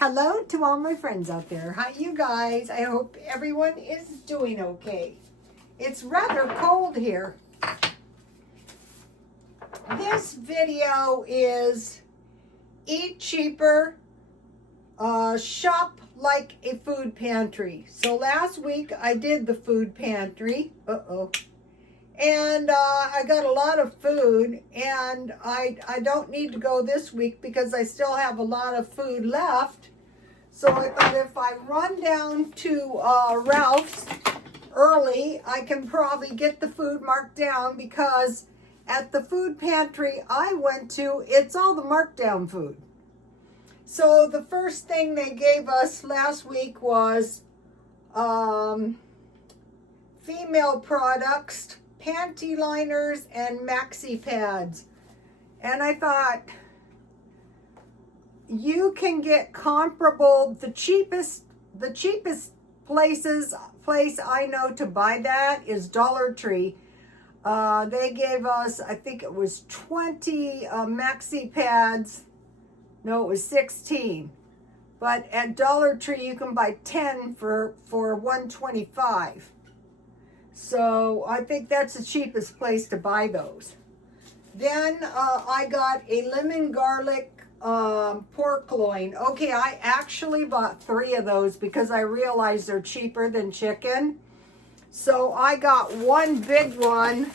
Hello to all my friends out there. Hi, you guys. I hope everyone is doing okay. It's rather cold here. This video is eat cheaper, shop like a food pantry. So last week I did the food pantry. And I got a lot of food, and I don't need to go this week because I still have a lot of food left. So I thought if I run down to Ralph's early, I can probably get the food marked down, because at the food pantry I went to, it's all the marked down food. So the first thing they gave us last week was female products, panty liners and maxi pads. And I thought, you can get comparable, the cheapest place I know to buy that is Dollar Tree. They gave us, I think it was 20 maxi pads. No, it was 16. But at Dollar Tree you can buy 10 for $1.25. So I think that's the cheapest place to buy those. Then I got a lemon garlic pork loin. Okay, I actually bought 3 of those because I realized they're cheaper than chicken. So I got one big one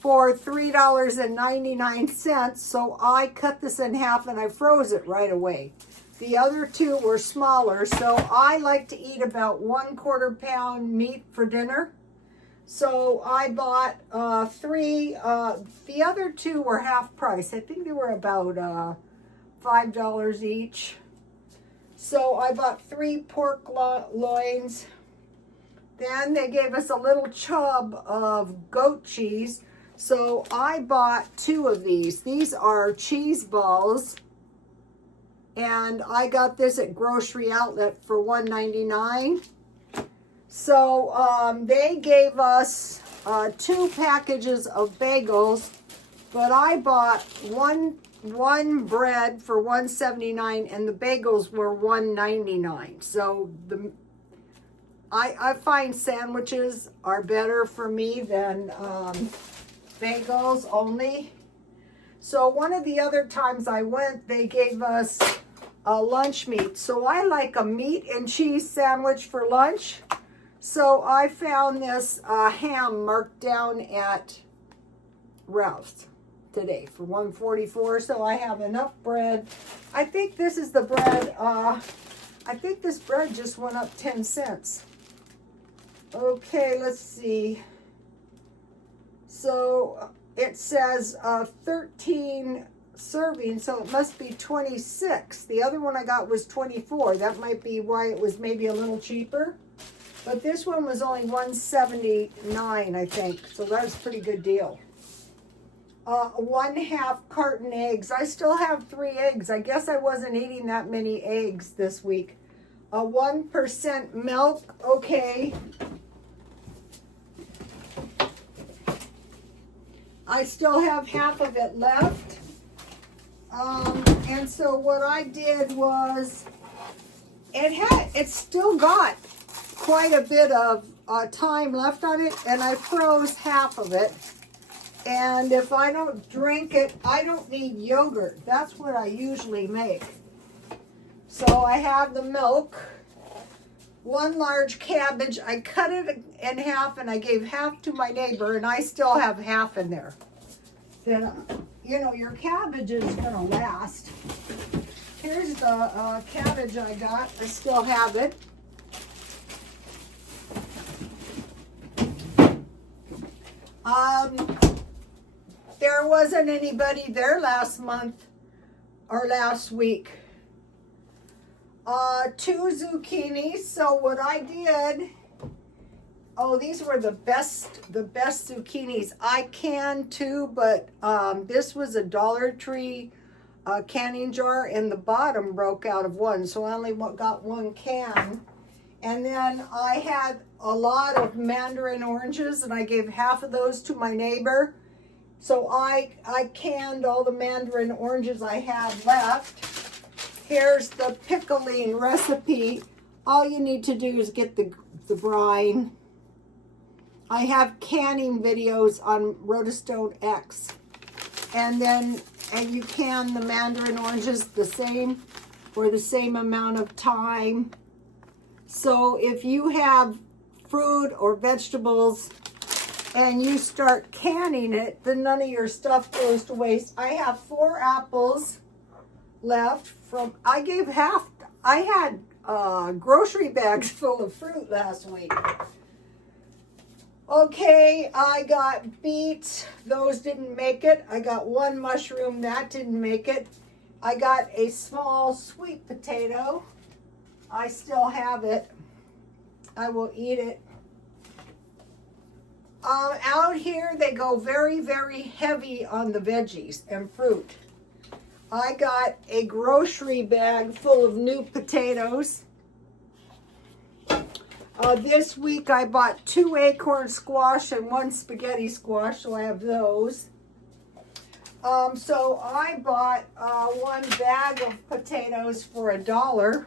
for $3.99. So I cut this in half and I froze it right away. The other 2 were smaller. So I like to eat about 1/4 pound meat for dinner. So I bought 3. The other 2 were half price. I think they were about $5 each. So I bought 3 pork loins. Then they gave us a little tub of goat cheese. So I bought 2 of these. These are cheese balls. And I got this at Grocery Outlet for $1.99. So they gave us 2 packages of bagels, but I bought one bread for $1.79 and the bagels were $1.99. So I find sandwiches are better for me than bagels only. So one of the other times I went, they gave us a lunch meat. So I like a meat and cheese sandwich for lunch. So I found this ham marked down at Ralph's today for $1.44. So I have enough bread. I think this is the bread. I think this bread just went up 10 cents. Okay, let's see. So it says 13 servings, so it must be 26. The other one I got was 24. That might be why it was maybe a little cheaper. But this one was only $1.79, I think. So that's a pretty good deal. 1/2 carton eggs. I still have 3 eggs. I guess I wasn't eating that many eggs this week. 1% milk. Okay. I still have half of it left. And so what I did was, it's still got quite a bit of time left on it, and I froze half of it. And if I don't drink it, I don't need yogurt. That's what I usually make. So I have the milk, 1 large cabbage. I cut it in half and I gave half to my neighbor, and I still have half in there. Then, you know, your cabbage is gonna last. Here's the cabbage I got. I still have it. There wasn't anybody there last month or last week. 2 zucchinis. So what I did, these were the best zucchinis. I canned 2, but this was a Dollar Tree canning jar, and the bottom broke out of one, so I only got 1 can. And then I had a lot of mandarin oranges, and I gave half of those to my neighbor. So I canned all the mandarin oranges I had left. Here's the pickling recipe. All you need to do is get the brine. I have canning videos on Rotostone X. And you can the mandarin oranges the same for the same amount of time. So if you have fruit or vegetables and you start canning it, then none of your stuff goes to waste. I have 4 apples left from, I had grocery bags full of fruit last week. Okay, I got beets. Those didn't make it. I got 1 mushroom. That didn't make it. I got a small sweet potato. I still have it. I will eat it. Out here, they go very, very heavy on the veggies and fruit. I got a grocery bag full of new potatoes. This week I bought 2 acorn squash and 1 spaghetti squash, so I have those. So I bought 1 bag of potatoes for $1.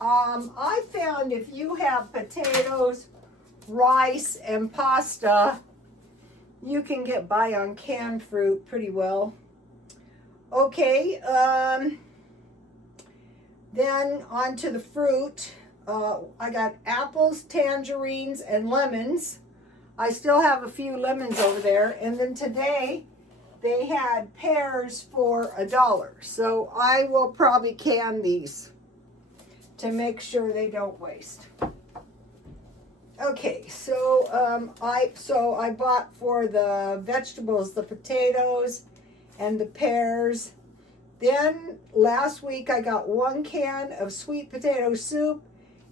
I found if you have potatoes, rice, and pasta, you can get by on canned fruit pretty well. Okay, then on to the fruit. I got apples, tangerines, and lemons. I still have a few lemons over there. And then today, they had pears for $1. So I will probably can these to make sure they don't waste. Okay, so I bought for the vegetables, the potatoes and the pears. Then last week I got 1 can of sweet potato soup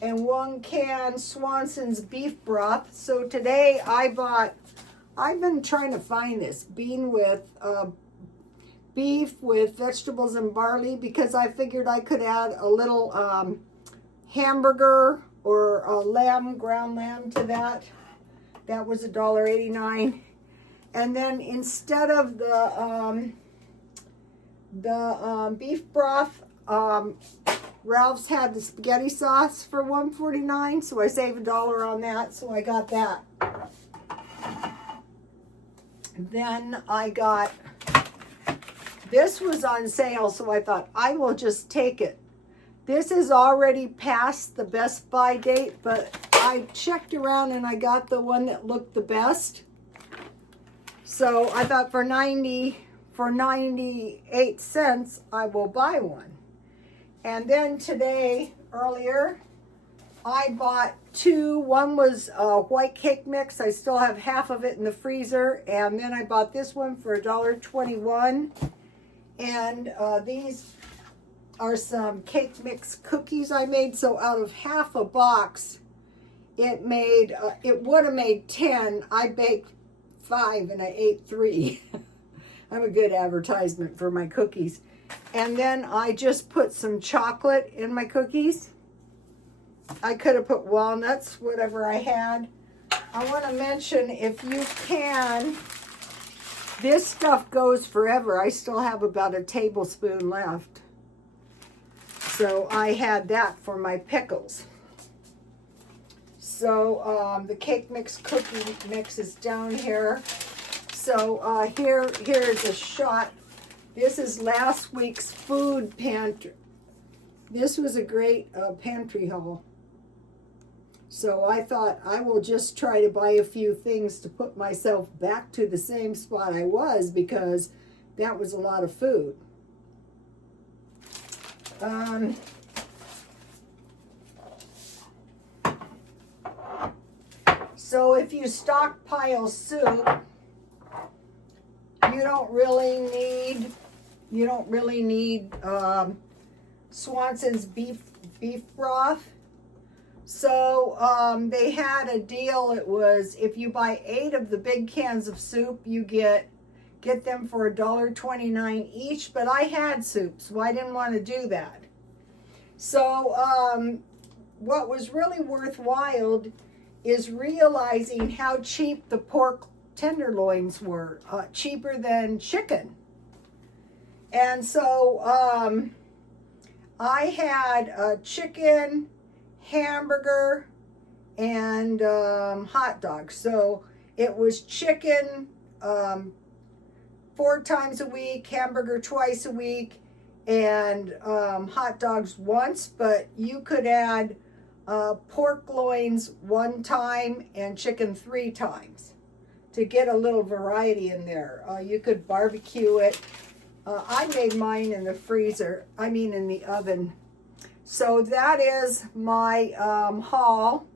and 1 can Swanson's beef broth. So today I've been trying to find this beef with vegetables and barley, because I figured I could add a little hamburger or a ground lamb to that. That was $1.89. And then instead of the beef broth, Ralph's had the spaghetti sauce for $1.49, so I saved $1 on that, so I got that. Then I got, this was on sale, so I thought I will just take it. This is already past the Best Buy date, but I checked around and I got the one that looked the best. So I thought for 98 cents, I will buy one. And then today, earlier, I bought 2. One was white cake mix. I still have half of it in the freezer. And then I bought this one for $1.21. And these are some cake mix cookies I made. So out of half a box, it would have made 10. I baked 5 and I ate 3. I'm a good advertisement for my cookies. And then I just put some chocolate in my cookies. I could have put walnuts, whatever I had. I want to mention, if you can, this stuff goes forever. I still have about a tablespoon left. So I had that for my pickles. So the cake mix cookie mix is down here. So here's a shot. This is last week's food pantry. This was a great pantry haul. So I thought I will just try to buy a few things to put myself back to the same spot I was, because that was a lot of food. So if you stockpile soup, you don't really need Swanson's beef broth. So they had a deal. It was, if you buy 8 of the big cans of soup, you get them for $1.29 each. But I had soup, so I didn't want to do that. So what was really worthwhile is realizing how cheap the pork tenderloins were, cheaper than chicken. And so I had a chicken, hamburger, and hot dogs. So it was chicken 4 times a week, hamburger twice a week, and hot dogs once. But you could add pork loins 1 time and chicken 3 times to get a little variety in there. You could barbecue it. I made mine in the freezer, in the oven. So that is my haul.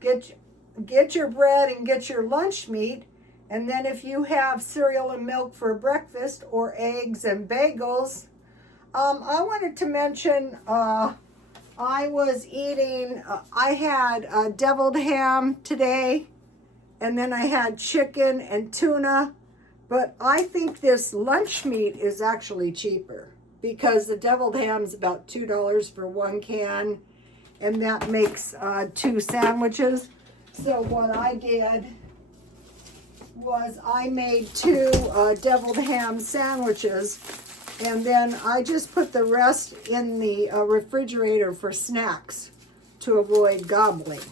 Get your bread and get your lunch meat. And then if you have cereal and milk for breakfast or eggs and bagels, I wanted to mention I was eating, I had deviled ham today, and then I had chicken and tuna, but I think this lunch meat is actually cheaper because the deviled ham is about $2 for 1 can, and that makes 2 sandwiches. So what I did was I made 2 deviled ham sandwiches, and then I just put the rest in the refrigerator for snacks to avoid gobbling.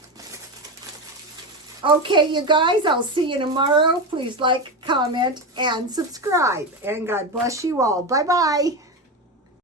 Okay, you guys, I'll see you tomorrow. Please like, comment, and subscribe. And God bless you all. Bye-bye.